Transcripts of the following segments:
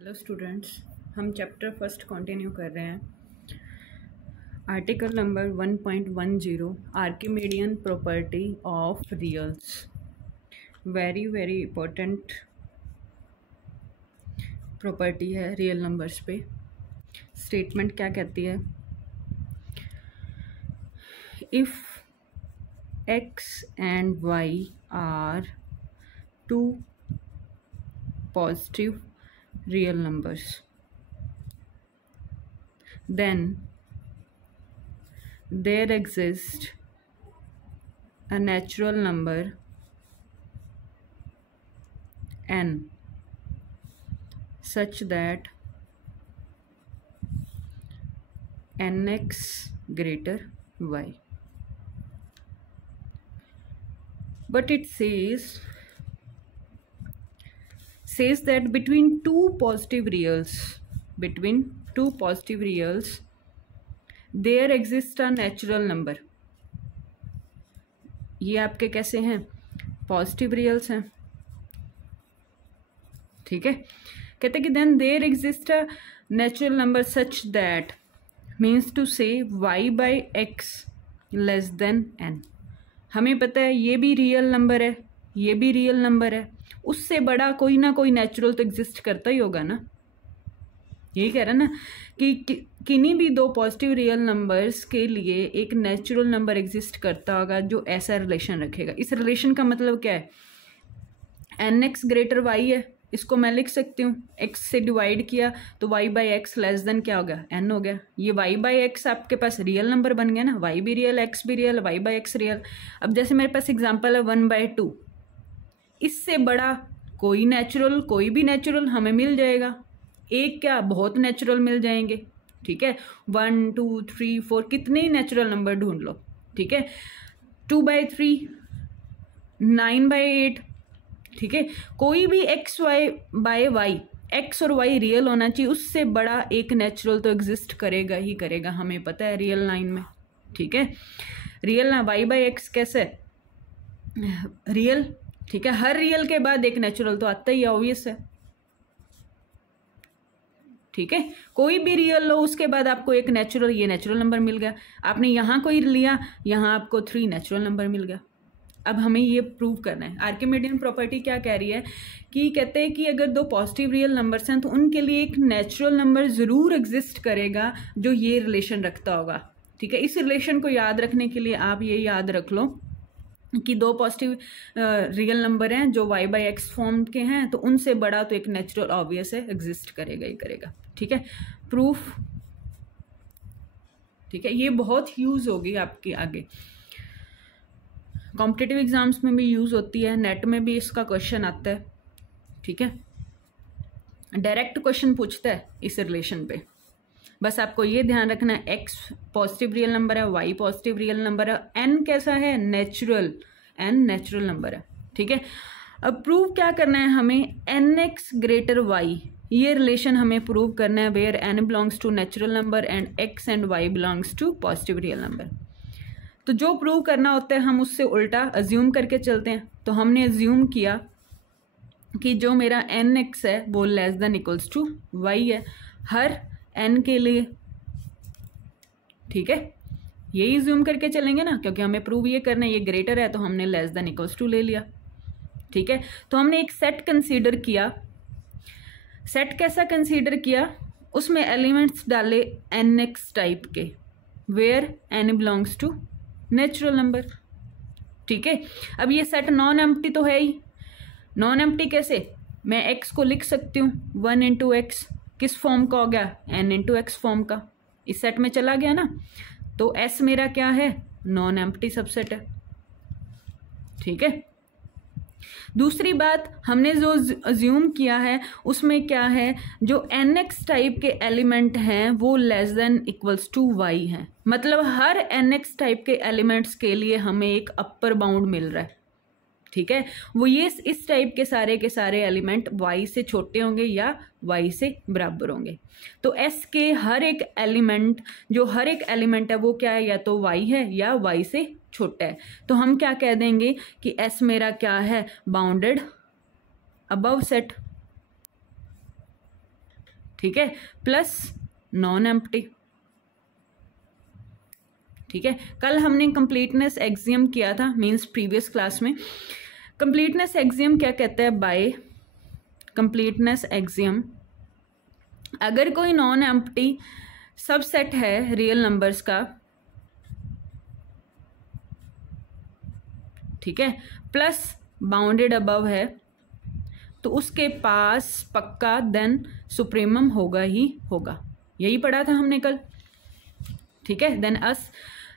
Hello students, हम chapter first continue कर रहे हैं। Article number 1.10 Archimedean property of reals. Very very important property है रियल नंबर्स पे। स्टेटमेंट क्या कहती है? If x and y are two positive real numbers, then there exists a natural number n such that nx greater y. But it says that between two positive reals there exists a natural number. ये आपके कैसे हैं? Positive रियल्स हैं, ठीक है। कहते हैं कि then there exist a natural number such that means to say y by x less than n। हमें पता है ये भी रियल नंबर है, ये भी रियल नंबर है, उससे बड़ा कोई ना कोई नेचुरल तो एग्जिस्ट करता ही होगा ना। यही कह रहा है ना कि किन्हीं भी दो पॉजिटिव रियल नंबर्स के लिए एक नेचुरल नंबर एग्जिस्ट करता होगा जो ऐसा रिलेशन रखेगा। इस रिलेशन का मतलब क्या है? nx ग्रेटर y है, इसको मैं लिख सकती हूँ x से डिवाइड किया तो y by x less then क्या हो गया? n हो गया। ये y बाई एक्स आपके पास रियल नंबर बन गया ना, y भी रियल, x भी real, y by x real. अब जैसे मेरे पास एग्जाम्पल है 1/2, इससे बड़ा कोई नेचुरल, कोई भी नेचुरल हमें मिल जाएगा। एक क्या, बहुत नेचुरल मिल जाएंगे, ठीक है। 1 2 3 4 कितने ही नेचुरल नंबर ढूंढ लो, ठीक है। 2/3, 9/8, ठीक है। कोई भी x y by y, x और y रियल होना चाहिए, उससे बड़ा एक नेचुरल तो एग्जिस्ट करेगा ही करेगा, हमें पता है रियल लाइन में, ठीक है। रियल ना y बाई एक्स कैसे रियल, ठीक है। हर रियल के बाद एक नेचुरल तो आता ही है, ऑब्वियस है, ठीक है। कोई भी रियल लो उसके बाद आपको एक नेचुरल, ये नेचुरल नंबर मिल गया। आपने यहाँ कोई लिया, यहाँ आपको 3 नेचुरल नंबर मिल गया। अब हमें ये प्रूव करना है। आर्किमिडियन प्रॉपर्टी क्या कह रही है कि कहते हैं कि अगर दो पॉजिटिव रियल नंबर्स हैं तो उनके लिए एक नेचुरल नंबर जरूर एग्जिस्ट करेगा जो ये रिलेशन रखता होगा, ठीक है। इस रिलेशन को याद रखने के लिए आप ये याद रख लो कि दो पॉजिटिव रियल नंबर हैं जो y बाई एक्स फॉर्म के हैं, तो उनसे बड़ा तो एक नेचुरल ऑब्वियस है, एग्जिस्ट करेगा ही करेगा, ठीक है। प्रूफ, ठीक है। ये बहुत यूज होगी आपके आगे, कॉम्पिटिटिव एग्जाम्स में भी यूज होती है, नेट में भी इसका क्वेश्चन आता है, ठीक है। डायरेक्ट क्वेश्चन पूछता है इस रिलेशन पे। बस आपको ये ध्यान रखना है x पॉजिटिव रियल नंबर है, y पॉजिटिव रियल नंबर है, n कैसा है? नेचुरल, n नेचुरल नंबर है, ठीक है। अब प्रूव क्या करना है हमें? nx ग्रेटर y, ये रिलेशन हमें प्रूव करना है where n belongs to natural number and x and y belongs to positive real number. तो जो प्रूव करना होता है हम उससे उल्टा अज्यूम करके चलते हैं। तो हमने अज्यूम किया कि जो मेरा nx है वो less than equals to y है हर n के लिए, ठीक है। यही जूम करके चलेंगे ना, क्योंकि हमें प्रूव ये करना है, ये ग्रेटर है तो हमने लेस देन इक्वल्स टू ले लिया, ठीक है। तो हमने एक सेट कंसीडर किया। सेट कैसा कंसीडर किया? उसमें एलिमेंट्स डाले nx टाइप के where n belongs to natural number, ठीक है। अब ये सेट नॉन एम्प्टी तो है ही। नॉन एम्प्टी कैसे? मैं x को लिख सकती हूँ 1 इंटू एक्स, किस फॉर्म का हो गया? n इंटू एक्स फॉर्म का, इस सेट में चला गया ना। तो S मेरा क्या है? नॉन एम्प्टी सबसेट है, ठीक है। दूसरी बात, हमने जो अज्यूम किया है उसमें क्या है? जो nx टाइप के एलिमेंट हैं वो less than equals to y हैं। मतलब हर nx टाइप के एलिमेंट्स के लिए हमें एक अपर बाउंड मिल रहा है, ठीक है। वो ये इस टाइप के सारे एलिमेंट y से छोटे होंगे या y से बराबर होंगे। तो s के हर एक एलिमेंट, जो हर एक एलिमेंट है वो क्या है? या तो y है या y से छोटा है। तो हम क्या कह देंगे कि s मेरा क्या है? बाउंडेड अबव सेट, ठीक है, प्लस नॉन एम्प्टी। ठीक है, कल हमने कंप्लीटनेस एक्सियम किया था, मींस प्रीवियस क्लास में। कंप्लीटनेस एक्सियम क्या कहता है? बाय कंप्लीटनेस एक्सियम, अगर कोई नॉन एम्प्टी सबसेट है रियल नंबर्स का, ठीक है, प्लस बाउंडेड अबव है, तो उसके पास पक्का देन सुप्रीमम होगा ही होगा। यही पढ़ा था हमने कल। ठीक है,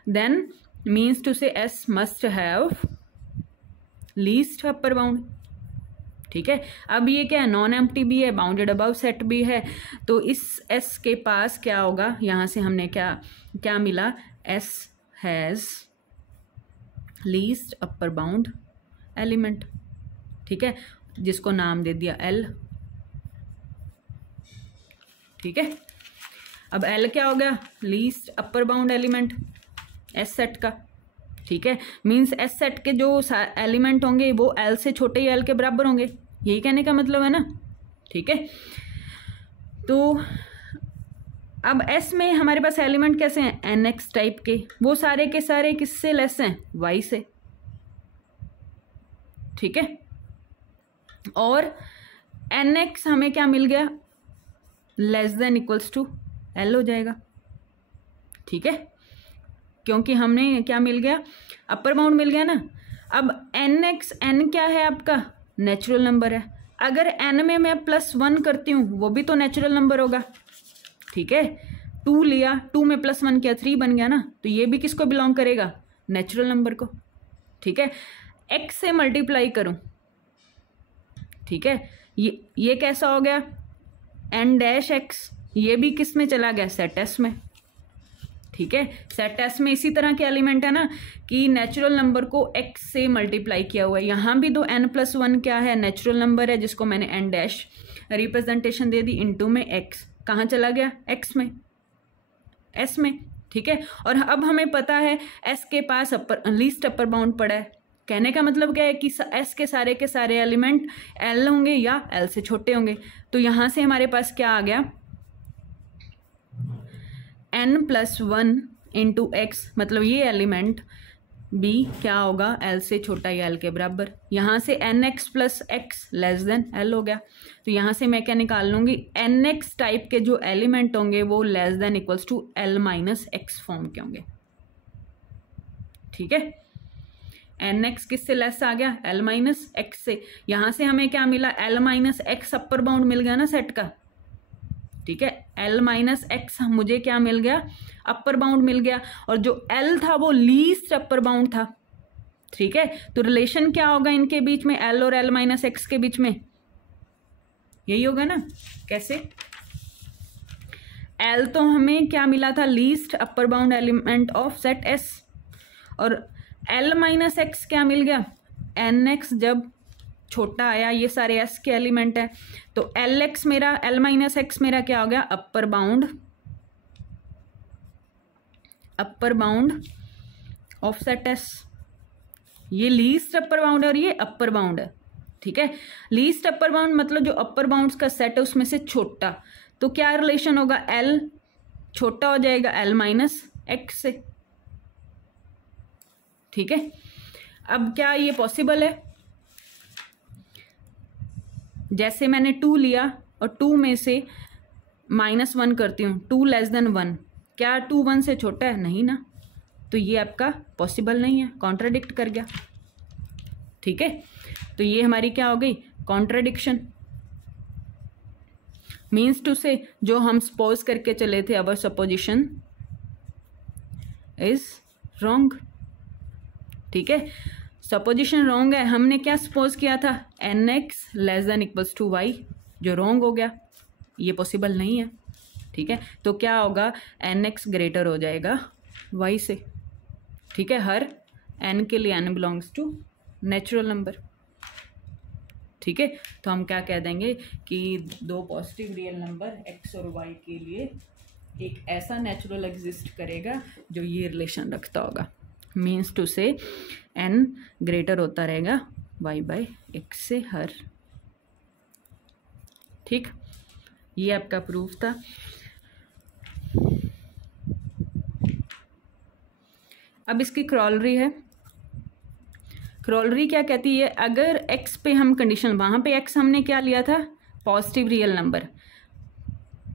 देन मीन्स टू से S must have least upper bound. ठीक है, अब ये क्या है? नॉन एम्प्टी भी है, बाउंडेड अबव सेट भी है, तो इस एस के पास क्या होगा? यहां से हमने क्या मिला? S has least upper bound element. ठीक है, जिसको नाम दे दिया एल। ठीक है, अब एल क्या हो गया? Least upper bound element S set का। ठीक है, मींस एस सेट के जो एलिमेंट होंगे वो एल से छोटे या एल के बराबर होंगे, यही कहने का मतलब है ना। ठीक है, तो अब एस में हमारे पास एलिमेंट कैसे हैं? एन एक्स टाइप के, वो सारे के सारे किससे लेस हैं? वाई से। ठीक है, और एन एक्स हमें क्या मिल गया? Less than equals to L हो जाएगा। ठीक है, क्योंकि हमने क्या मिल गया? अपर बाउंड मिल गया ना। अब एन एक्स, एन क्या है आपका? नेचुरल नंबर है। अगर एन में मैं +1 करती हूँ, वो भी तो नेचुरल नंबर होगा। ठीक है, 2 लिया, 2 में +1 किया, 3 बन गया ना, तो ये भी किसको बिलोंग करेगा? नेचुरल नंबर को। ठीक है, एक्स से मल्टीप्लाई करूं, ठीक है, ये कैसा हो गया? एन डैश एक्स, ये भी किस में चला गया? सेट एस में। ठीक है, सेट एस में इसी तरह के एलिमेंट है ना कि नेचुरल नंबर को एक्स से मल्टीप्लाई किया हुआ है। यहां भी तो n+1 क्या है? नेचुरल नंबर है, जिसको मैंने एन डैश रिप्रेजेंटेशन दे दी, इनटू में एक्स। कहाँ चला गया? एक्स में, एस में। ठीक है, और अब हमें पता है एस के पास लीस्ट अपर बाउंड पड़ा है। कहने का मतलब क्या है कि एस के सारे एलिमेंट एल होंगे या एल से छोटे होंगे। तो यहां से हमारे पास क्या आ गया? n+1 इंटू एक्स, मतलब ये एलिमेंट बी क्या होगा? एल से छोटा या एल के बराबर। यहां से nx plus x less then L हो गया, तो यहां से मैं क्या निकाल लूंगी? nx टाइप के जो एलिमेंट होंगे वो less than equals to l minus x form के होंगे। ठीक है, nx किससे लेस आ गया? l माइनस एक्स से। यहां से हमें क्या मिला? l minus x upper bound मिल गया ना सेट का। ठीक है, l माइनस एक्स मुझे क्या मिल गया? अपर बाउंड मिल गया, और जो l था वो लीस्ट अपर बाउंड था। ठीक है, तो रिलेशन क्या होगा इनके बीच में? l और l माइनस एक्स के बीच में यही होगा ना। कैसे? l तो हमें क्या मिला था? Least upper bound element of set s, और l माइनस एक्स क्या मिल गया? nx जब छोटा आया, ये सारे s के एलिमेंट है, तो lx मेरा, l माइनस एक्स मेरा क्या हो गया? Upper bound of set s। ये लीस्ट अपर बाउंड है और ये अपर बाउंड है। ठीक है, लीस्ट अपर बाउंड मतलब जो अपर बाउंड्स का सेट है उसमें से छोटा, तो क्या रिलेशन होगा? l छोटा हो जाएगा l माइनस एक्स से। ठीक है, अब क्या ये पॉसिबल है? जैसे मैंने 2 लिया और 2 में से -1 करती हूँ, 2 लेस देन 1, क्या 2 1 से छोटा है? नहीं ना, तो ये आपका पॉसिबल नहीं है, कॉन्ट्राडिक्ट कर गया। ठीक है, तो ये हमारी क्या हो गई? कॉन्ट्राडिक्शन। मीन्स टू से जो हम सपोज करके चले थे, अवर सपोजिशन इज रॉन्ग। ठीक है, सपोजिशन रॉन्ग है। हमने क्या सपोज किया था? nx less than equals to y, जो रॉन्ग हो गया, ये पॉसिबल नहीं है। ठीक है, तो क्या होगा? nx ग्रेटर हो जाएगा y से। ठीक है, हर n के लिए n belongs to natural number. ठीक है, तो हम क्या कह देंगे कि दो पॉजिटिव रियल नंबर x और y के लिए एक ऐसा नेचुरल एग्जिस्ट करेगा जो ये रिलेशन रखता होगा। मीन्स टू से n ग्रेटर होता रहेगा y बाय x से हर। ठीक, ये आपका प्रूफ था। अब इसकी क्रॉलरी है। क्रॉलरी क्या कहती है, अगर x पे हम कंडीशन, वहां पे x हमने क्या लिया था, पॉजिटिव रियल नंबर,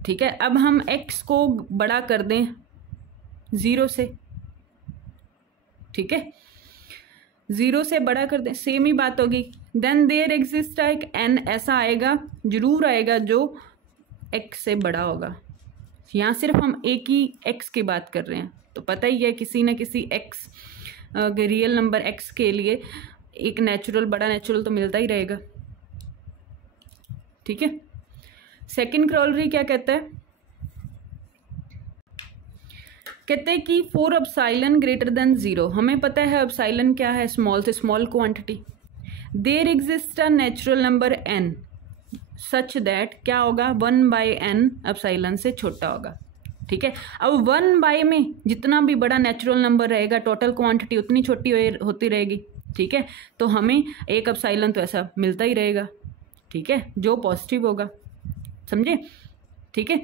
ठीक है। अब हम x को बड़ा कर दें 0 से, ठीक है, 0 से बड़ा कर दें, सेम ही बात होगी। देन देयर एग्जिस्ट एक n, ऐसा आएगा, जरूर आएगा जो x से बड़ा होगा। यहाँ सिर्फ हम एक ही x की बात कर रहे हैं, तो पता ही है किसी न किसी x रियल नंबर x के लिए एक नेचुरल, बड़ा नेचुरल तो मिलता ही रहेगा, ठीक है। सेकंड क्रॉलरी क्या कहता है, कहते हैं कि फॉर एप्सिलॉन ग्रेटर देन 0, हमें पता है एप्सिलॉन क्या है, स्मॉल से small quantity, there exist a natural number n such that क्या होगा, 1/n एप्सिलॉन से छोटा होगा, ठीक है। अब 1 में जितना भी बड़ा नेचुरल नंबर रहेगा, टोटल क्वांटिटी उतनी छोटी होती रहेगी, ठीक है। तो हमें एक एप्सिलॉन तो ऐसा मिलता ही रहेगा, ठीक है, जो पॉजिटिव होगा, समझे, ठीक है।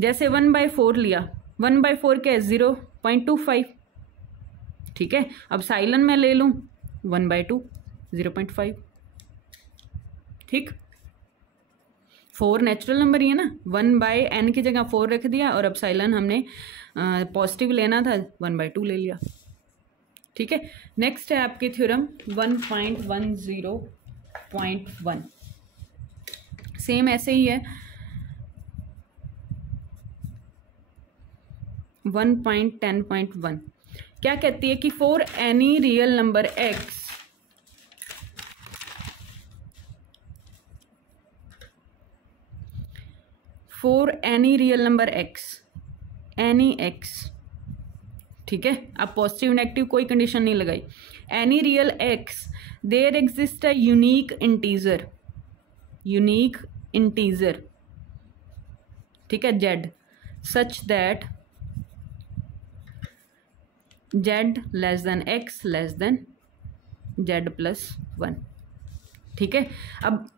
जैसे 1/4 लिया, 1/4 क्या है, 0.25, ठीक है। अब एप्सिलॉन में ले लूँ 1/2, 0.5, ठीक। 4 नेचुरल नंबर ही है ना, 1/n की जगह 4 रख दिया, और एप्सिलॉन हमने पॉजिटिव लेना था, 1/2 ले लिया, ठीक है। नेक्स्ट है आपकी थ्योरम 1.10.1, सेम ऐसे ही है 1.10.1, क्या कहती है कि for any real number x, for any real number x, any x, ठीक है। अब पॉजिटिव नेगेटिव कोई कंडीशन नहीं लगाई, any real x, there exist a unique integer, unique integer, ठीक है, z such that z less than x less than z+1, ठीक है। अब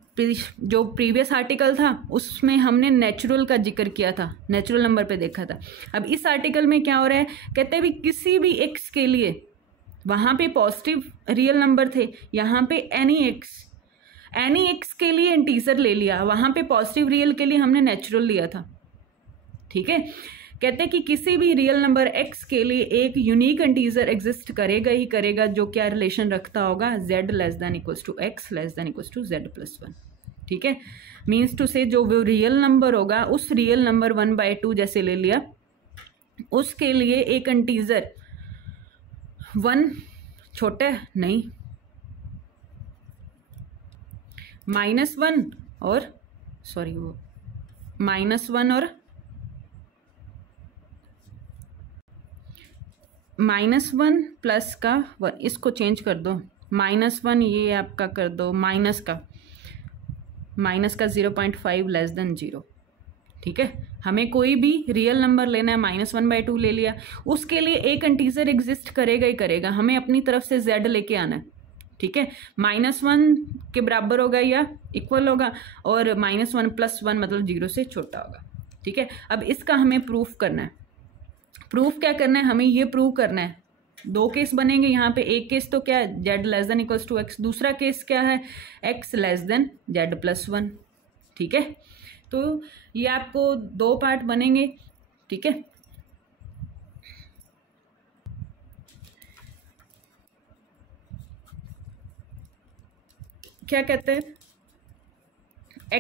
जो प्रीवियस आर्टिकल था उसमें हमने नेचुरल का जिक्र किया था, नेचुरल नंबर पे देखा था। अब इस आर्टिकल में क्या हो रहा है, कहते हैं भी किसी भी x के लिए, वहां पे पॉजिटिव रियल नंबर थे, यहाँ पे एनी x के लिए इंटीजर ले लिया, वहां पे पॉजिटिव रियल के लिए हमने नेचुरल लिया था, ठीक है। कहते हैं कि किसी भी रियल नंबर x के लिए एक यूनिक इंटीजर एग्जिस्ट करेगा ही करेगा, जो क्या रिलेशन रखता होगा, z less than equals to x less than equals to z+1, ठीक है। मीन्स टू से जो वो रियल नंबर होगा, उस रियल नंबर 1/2 जैसे ले लिया, उसके लिए एक इंटीजर 1 छोटा है नहीं, -1 और सॉरी वो -1 और -1 प्लस का 1, इसको चेंज कर दो, -1 ये आपका कर दो माइनस का 0.5 लेस देन 0, ठीक है। हमें कोई भी रियल नंबर लेना है, -1/2 ले लिया, उसके लिए एक इंटीजर एग्जिस्ट करेगा ही करेगा, हमें अपनी तरफ से z लेके आना है, ठीक है। -1 के बराबर होगा या इक्वल होगा, और -1 + 1 मतलब 0 से छोटा होगा, ठीक है। अब इसका हमें प्रूफ करना है। प्रूफ क्या करना है, हमें ये प्रूव करना है, 2 केस बनेंगे यहाँ पे। एक केस तो क्या है, z less than equals to x, दूसरा केस क्या है, x लेस देन z+1, ठीक है। तो ये आपको 2 पार्ट बनेंगे, ठीक है। क्या कहते हैं,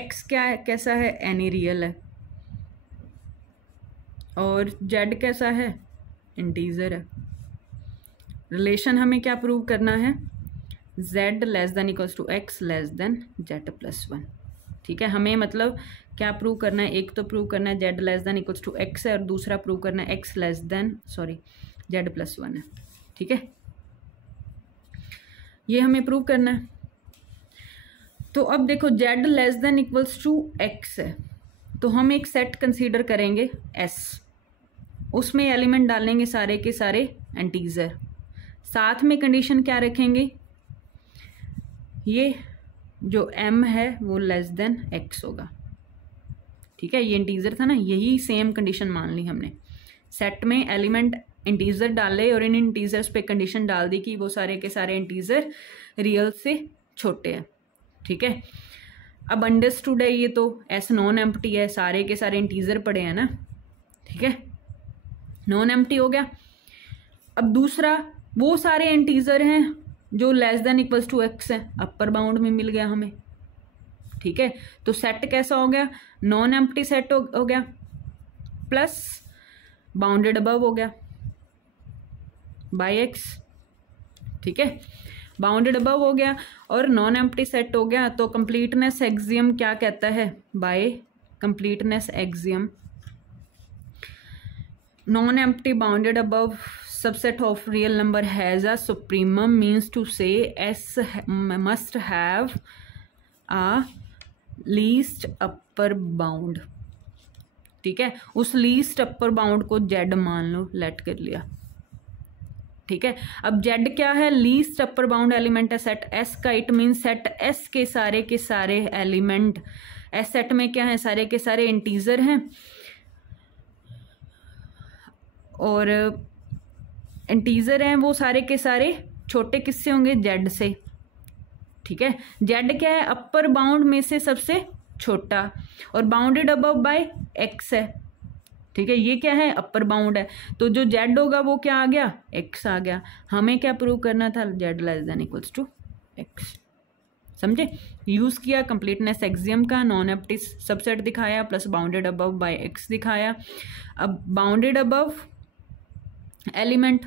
x क्या है, कैसा है, एनी रियल है, और z कैसा है, इंटीजर है। रिलेशन हमें क्या प्रूव करना है, z less than equals to x less than z+1, ठीक है। हमें मतलब क्या प्रूव करना है, एक तो प्रूव करना है z less than equals to x है, और दूसरा प्रूव करना है x लेस देन z+1 है, ठीक है। ये हमें प्रूव करना है। तो अब देखो z less than equals to x है, तो हम एक सेट कंसीडर करेंगे S, उसमें एलिमेंट डालेंगे सारे के सारे इंटीजर, साथ में कंडीशन क्या रखेंगे, ये जो m है वो लेस देन x होगा, ठीक है, ये इंटीजर था ना, यही सेम कंडीशन मान ली हमने। सेट में एलिमेंट इंटीजर डाले और इन इंटीजर्स पे कंडीशन डाल दी कि वो सारे के सारे इंटीजर रियल से छोटे हैं। ठीक है, अब अंडरस्टूड है ये तो, एस नॉन एम्प्टी है, सारे के सारे इंटीजर पड़े हैं ना। ठीक है, नॉन एम्प्टी हो गया। अब दूसरा, वो सारे इंटीजर हैं जो less than equals to x है, अपर बाउंड में मिल गया हमें। ठीक है, तो सेट कैसा हो गया, नॉन एम्प्टी सेट हो गया प्लस बाउंडेड अबव हो गया बाय एक्स। ठीक है, बाउंडेड अबव हो गया और नॉन एम्प्टी सेट हो गया। तो कंप्लीटनेस एक्सियम क्या कहता है, by completeness axiom non empty bounded above subset of real number has a supremum means to say S must have a least upper bound। ठीक है, उस लीस्ट अपर बाउंड को Z मान लो, लेट कर लिया। ठीक है, अब Z क्या है, लीस्ट अपर बाउंड एलिमेंट है सेट S का। इट मीन सेट S के सारे एलिमेंट, S सेट में क्या है, सारे के सारे इंटीजर हैं और इंटीजर हैं वो सारे के सारे छोटे किससे होंगे, जेड से। ठीक है, जेड क्या है, अपर बाउंड में से सबसे छोटा और बाउंडेड अबव बाय एक्स है। ठीक है, ये क्या है, अपर बाउंड है, तो जो जेड होगा वो क्या आ गया, एक्स आ गया। हमें क्या प्रूव करना था, z less than equals to x. समझे, यूज किया कंप्लीटनेस एक्सियम का, नॉन एम्प्टी सबसेट दिखाया plus bounded above by x दिखाया। अब bounded above element,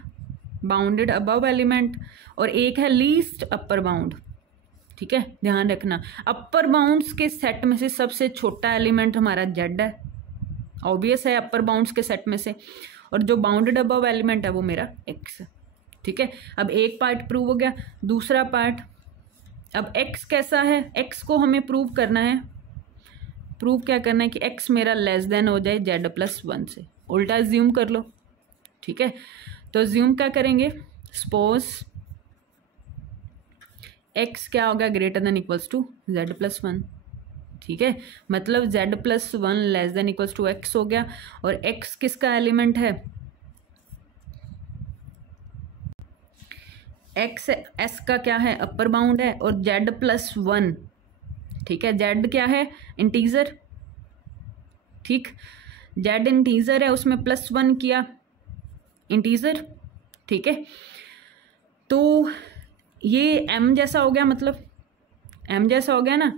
bounded above element और एक है लीस्ट अपर बाउंड। ठीक है, ध्यान रखना अपर बाउंड्स के सेट में से सबसे छोटा एलिमेंट हमारा जेड है, ऑब्वियस है अपर बाउंड्स के सेट में से, और जो बाउंडेड अबव एलिमेंट है वो मेरा एक्स है। ठीक है, अब एक पार्ट प्रूव हो गया। दूसरा पार्ट, अब एक्स कैसा है, एक्स को हमें प्रूव करना है। प्रूव क्या करना है कि एक्स मेरा लेस देन हो जाए जेड प्लस 1 से, उल्टा अज्यूम कर लो। ठीक है, तो अज्यूम क्या करेंगे, सपोज x क्या होगा, greater than equals to z plus 1। ठीक है, मतलब z plus 1 less than equals to x हो गया और x किसका एलिमेंट है, x s का क्या है, अपर बाउंड है और जेड प्लस 1। ठीक है, जेड क्या है, इंटीजर। ठीक, जेड इंटीजर है, उसमें प्लस 1 किया, इंटीजर। ठीक है, तो ये m जैसा हो गया, मतलब m जैसा हो गया ना,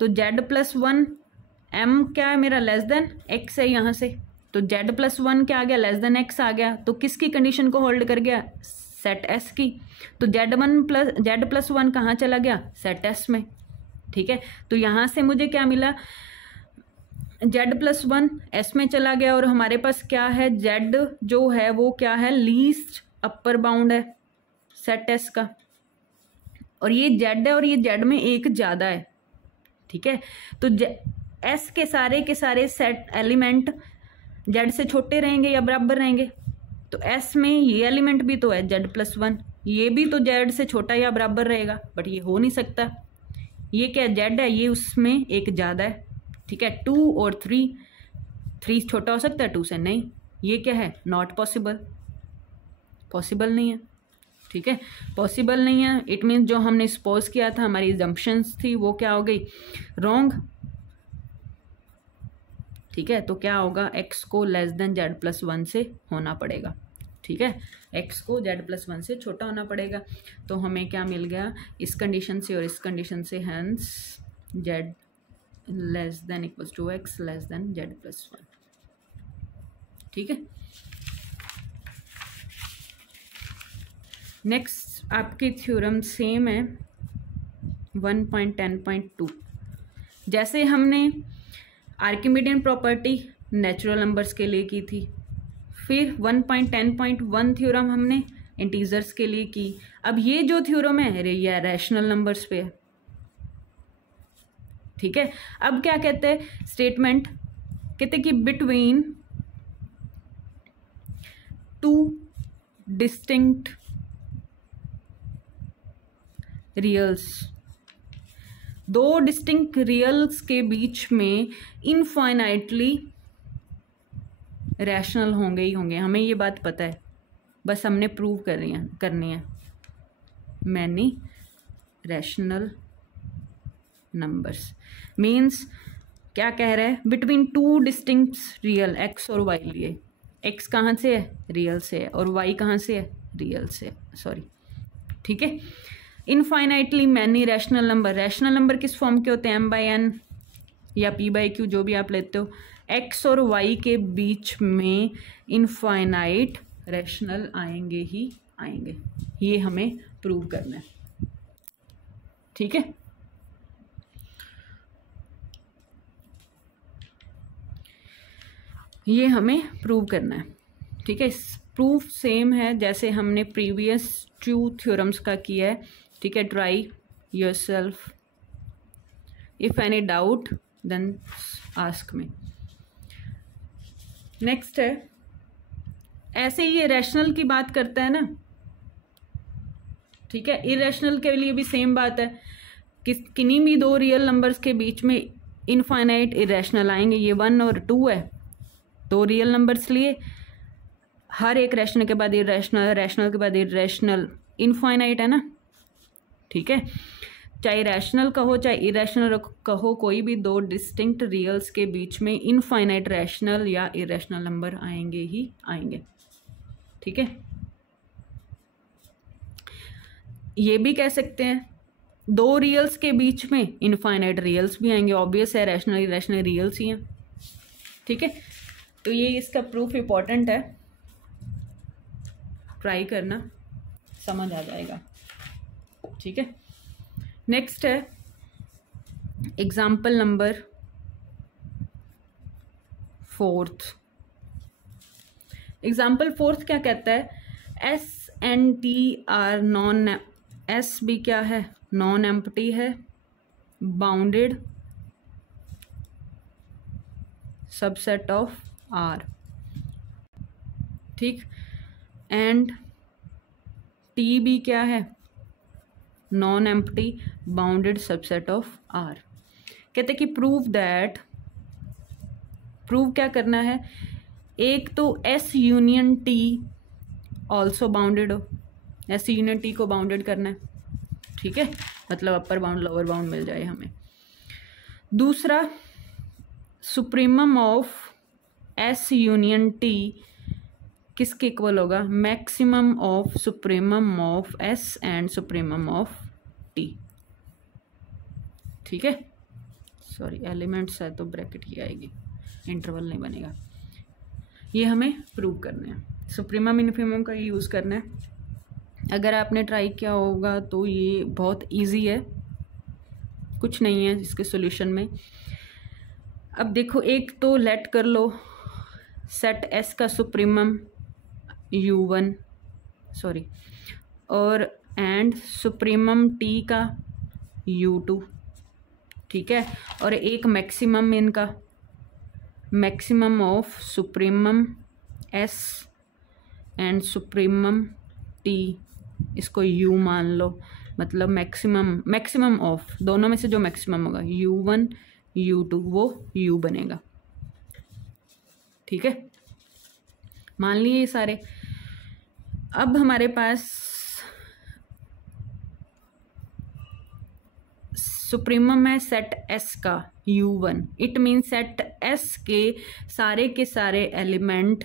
तो z प्लस 1, m क्या है मेरा, लेस देन x है यहाँ से, तो z प्लस 1 क्या आ गया, लेस देन x आ गया। तो किसकी कंडीशन को होल्ड कर गया, सेट s की। तो z प्लस 1 कहाँ चला गया, सेट s में। ठीक है, तो यहाँ से मुझे क्या मिला, जेड प्लस 1 एस में चला गया और हमारे पास क्या है, जेड जो है वो क्या है, लीस्ट अपर बाउंड है सेट एस का, और ये जेड है और ये जेड में एक ज़्यादा है। ठीक है, तो एस के सारे सेट एलिमेंट जेड से छोटे रहेंगे या बराबर रहेंगे, तो एस में ये एलिमेंट भी तो है जेड प्लस 1, ये भी तो जेड से छोटा या बराबर रहेगा, बट ये हो नहीं सकता। ये क्या जेड है, ये उसमें एक ज़्यादा है। ठीक है, 2 और 3 छोटा हो सकता है 2 से, नहीं, ये क्या है, नॉट पॉसिबल, पॉसिबल नहीं है। ठीक है, पॉसिबल नहीं है, इट मीन्स जो हमने सपोज किया था, हमारी जम्पशंस थी वो क्या हो गई, रॉन्ग। ठीक है, तो क्या होगा, एक्स को लेस देन जेड प्लस 1 से होना पड़ेगा। ठीक है, एक्स को जेड प्लस 1 से छोटा होना पड़ेगा। तो हमें क्या मिल गया, इस कंडीशन से और इस कंडीशन से, hence z less than equals to x less than z plus 1। ठीक है, नेक्स्ट आपकी थ्योरम सेम है 1.10.2। जैसे हमने आर्किमिडियन प्रॉपर्टी नेचुरल नंबर्स के लिए की थी, फिर 1.10.1 थ्योरम हमने इंटीजर्स के लिए की। अब ये जो थ्योरम है ये रैशनल नंबर्स पे है। ठीक है, अब क्या कहते हैं, स्टेटमेंट कहते कि बिटवीन टू डिस्टिंक्ट रियल्स, दो डिस्टिंक्ट रियल्स के बीच में इनफाइनाइटली रैशनल होंगे ही होंगे, हमें ये बात पता है, बस हमने प्रूव करनी है। मैनी रैशनल नंबर्स मीन्स क्या कह रहा है, between two distinct real x और वाई लिए। एक्स कहाँ से है, रियल से है, और वाई कहाँ से है, रियल से है, सॉरी, ठीक है। Infinitely many rational number, rational number किस फॉर्म के होते हैं, m बाई n या p बाई q, जो भी आप लेते हो। x और y के बीच में इनफाइनाइट रैशनल आएंगे ही आएंगे, ये हमें प्रूव करना है, ठीक है। ये हमें प्रूव करना है, ठीक है। प्रूफ सेम है जैसे हमने प्रीवियस 2 थ्योरम्स का किया है, ठीक है। Try yourself, if any doubt then ask me. Next है, ऐसे ही ये रैशनल की बात करता है ना, ठीक है। इरेशनल के लिए भी सेम बात है, किन्हीं भी दो रियल नंबर्स के बीच में इनफाइनाइट इरेशनल आएंगे। ये 1 और 2 है, दो रियल नंबर्स लिए, हर एक रैशनल के बाद इरेशनल, रैशनल के बाद इरेशनल, इनफाइनाइट है ना, ठीक है। चाहे रैशनल कहो चाहे इरेशनल कहो, कोई भी दो डिस्टिंक्ट रियल्स के बीच में इनफाइनाइट रैशनल या इरेशनल नंबर आएंगे ही आएंगे, ठीक है। ये भी कह सकते हैं दो रियल्स के बीच में इनफाइनाइट रियल्स भी आएंगे, ऑब्वियस है, रैशनल इरेशनल रियल्स ही हैं, ठीक है। तो ये इसका प्रूफ इंपॉर्टेंट है, ट्राई करना, समझ आ जाएगा, ठीक है। नेक्स्ट है एग्जाम्पल नंबर 4। एग्जाम्पल 4 क्या कहता है, S and T are non, S भी क्या है, नॉन एम्प्टी है, बाउंडेड सबसेट ऑफ आर, ठीक। एंड टी भी क्या है, non empty bounded subset of R. कहते कि प्रूव दैट, प्रूव क्या करना है, एक तो S union T also bounded हो, एस यूनियन टी को बाउंडेड करना है, ठीक है, मतलब अपर बाउंड लोअर बाउंड मिल जाए हमें। दूसरा, supremum of S union T किसके इक्वल होगा, maximum of supremum of S and supremum of T, ठीक है। सॉरी एलिमेंट्स है तो ब्रैकेट ही आएगी, इंटरवल नहीं बनेगा। ये हमें प्रूव करना है, सुप्रीमम इन्फीमम का यूज़ करना है। अगर आपने ट्राई किया होगा तो ये बहुत इजी है, कुछ नहीं है इसके सॉल्यूशन में। अब देखो, एक तो लेट कर लो सेट एस का सुप्रीमम u1, सॉरी, और एंड सुप्रीमम टी का u2, ठीक है। और एक मैक्सिमम इनका, maximum of supremum S and supremum T, इसको u मान लो, मतलब मैक्सिमम ऑफ दोनों में से जो मैक्सिमम होगा u1 u2 वो u बनेगा, ठीक है। मान लिए ये सारे। अब हमारे पास सुप्रीमम है सेट एस का u1, it mean set S के सारे एलिमेंट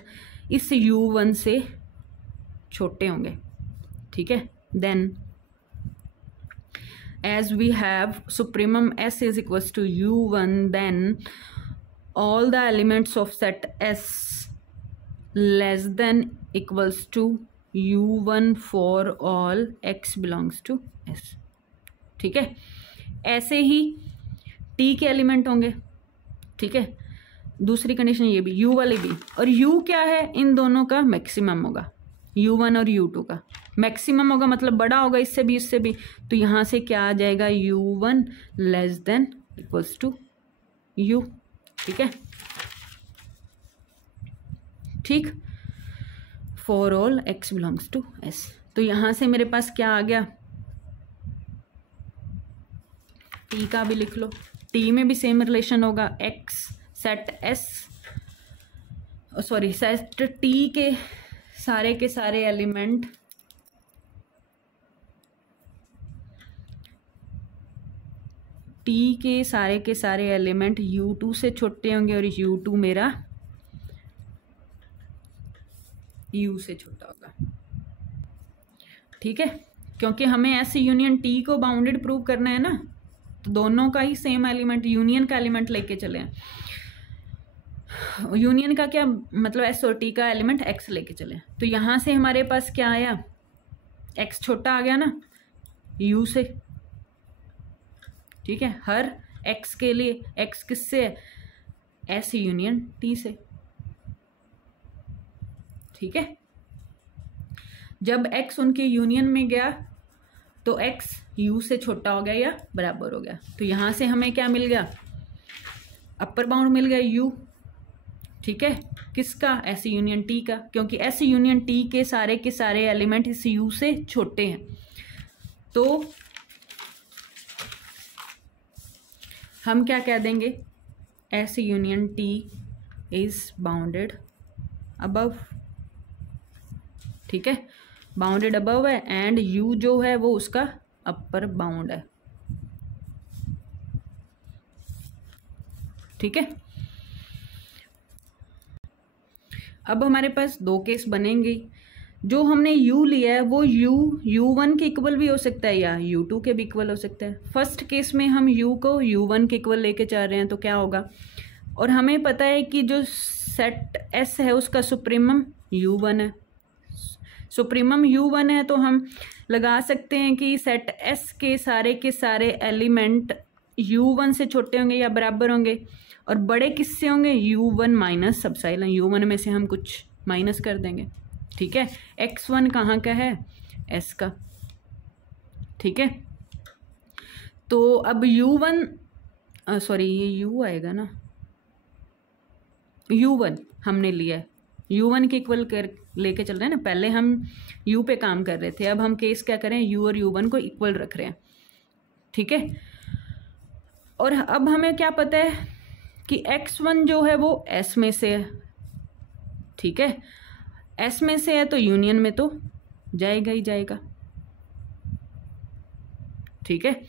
इस u1 से छोटे होंगे, ठीक है। Then as we have supremum s is equals to u1, then all the elements of set s less than equals to u1 for all x belongs to s, ठीक है। ऐसे ही t के एलिमेंट होंगे, ठीक है। दूसरी कंडीशन ये भी, u वाली भी, और u क्या है, इन दोनों का मैक्सिमम होगा, u1 और u2 का मैक्सिमम होगा, मतलब बड़ा होगा इससे भी इससे भी, तो यहाँ से क्या आ जाएगा, u1 less than equals to u, ठीक है, ठीक। For all x belongs to s, तो यहाँ से मेरे पास क्या आ गया, टी का भी लिख लो। टी में भी सेम रिलेशन होगा, x set S sorry set T के सारे एलिमेंट टी के सारे एलिमेंट U2 से छोटे होंगे और U2 मेरा U से छोटा होगा। ठीक है, क्योंकि हमें ऐसे यूनियन टी को बाउंडेड प्रूव करना है ना, तो दोनों का ही सेम एलिमेंट यूनियन का एलिमेंट लेके चले हैं। यूनियन का क्या मतलब, एस और टी का एलिमेंट एक्स लेके चले। तो यहां से हमारे पास क्या आया, एक्स छोटा आ गया ना यू से। ठीक है, हर एक्स के लिए एक्स किससे है, एस यूनियन टी से। ठीक है, जब एक्स उनके यूनियन में गया तो एक्स यू से छोटा हो गया या बराबर हो गया। तो यहां से हमें क्या मिल गया, अपर बाउंड मिल गया यू। ठीक है, किसका, एस यूनियन टी का, क्योंकि एस यूनियन टी के सारे एलिमेंट इस यू से छोटे हैं। तो हम क्या कह देंगे, S union T is bounded above. ठीक है, बाउंडेड अबव है एंड यू जो है वो उसका अपर बाउंड है। ठीक है, अब हमारे पास दो केस बनेंगे। जो हमने u लिया है वो u1 के इक्वल भी हो सकता है या u2 के भी इक्वल हो सकता है। फर्स्ट केस में हम u को u1 के इक्वल लेके जा रहे हैं तो क्या होगा, और हमें पता है कि जो सेट S है उसका सुप्रीमम u1 है। सुप्रीमम u1 है तो हम लगा सकते हैं कि सेट S के सारे एलिमेंट u1 से छोटे होंगे या बराबर होंगे, और बड़े किससे होंगे, u1 माइनस एप्सिलॉन। u1 में से हम कुछ माइनस कर देंगे। ठीक है, x1 कहाँ का है, S का। ठीक है, तो अब u1 सॉरी ये u आएगा ना, u1 हमने लिया है, u1 के इक्वल कर लेके चल रहे हैं ना। पहले हम u पे काम कर रहे थे, अब हम केस क्या करें, u और u1 को इक्वल रख रहे हैं। ठीक है, और अब हमें क्या पता है कि x1 जो है वो S में से है। ठीक है, S में से है तो यूनियन में तो जाएगा ही जाएगा। ठीक है,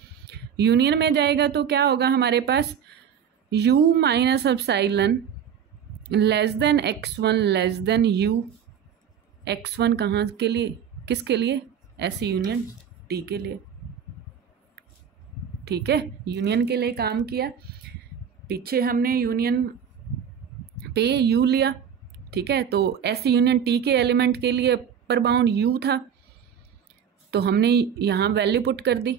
यूनियन में जाएगा तो क्या होगा हमारे पास, u minus epsilon less than x1 less than u। x1 कहाँ के लिए, किसके लिए, S यूनियन t के लिए। ठीक है, यूनियन के लिए काम किया, पीछे हमने यूनियन पे u लिया। ठीक है, तो S यूनियन t के एलिमेंट के लिए अपर बाउंड u था, तो हमने यहाँ वैल्यू पुट कर दी,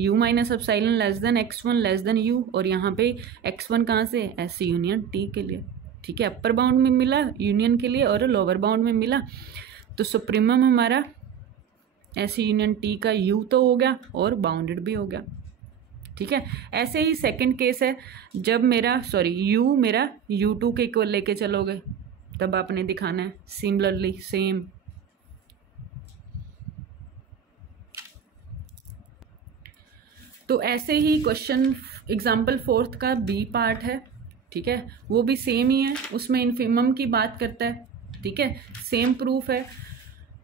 u minus epsilon less than x1 less than u, और यहाँ पे x1 कहाँ से, S यूनियन t के लिए। ठीक है, अपर बाउंड में मिला यूनियन के लिए और लोअर बाउंड में मिला, तो सुप्रीमम हमारा S यूनियन t का u तो हो गया और बाउंडेड भी हो गया। ठीक है, ऐसे ही सेकंड केस है, जब मेरा u मेरा u2 के इक्वल लेके चलोगे तब आपने दिखाना है सिमिलरली सेम। तो ऐसे ही क्वेश्चन एग्जाम्पल 4 का बी पार्ट है। ठीक है, वो भी सेम ही है, उसमें इन्फिमम की बात करता है। ठीक है, सेम प्रूफ है,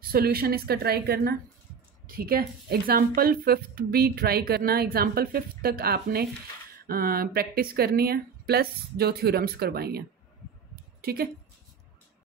सॉल्यूशन इसका ट्राई करना। ठीक है, एग्जाम्पल 5 भी ट्राई करना। एग्जाम्पल 5 तक आपने प्रैक्टिस करनी है प्लस जो थ्योरम्स करवाई हैं। ठीक है।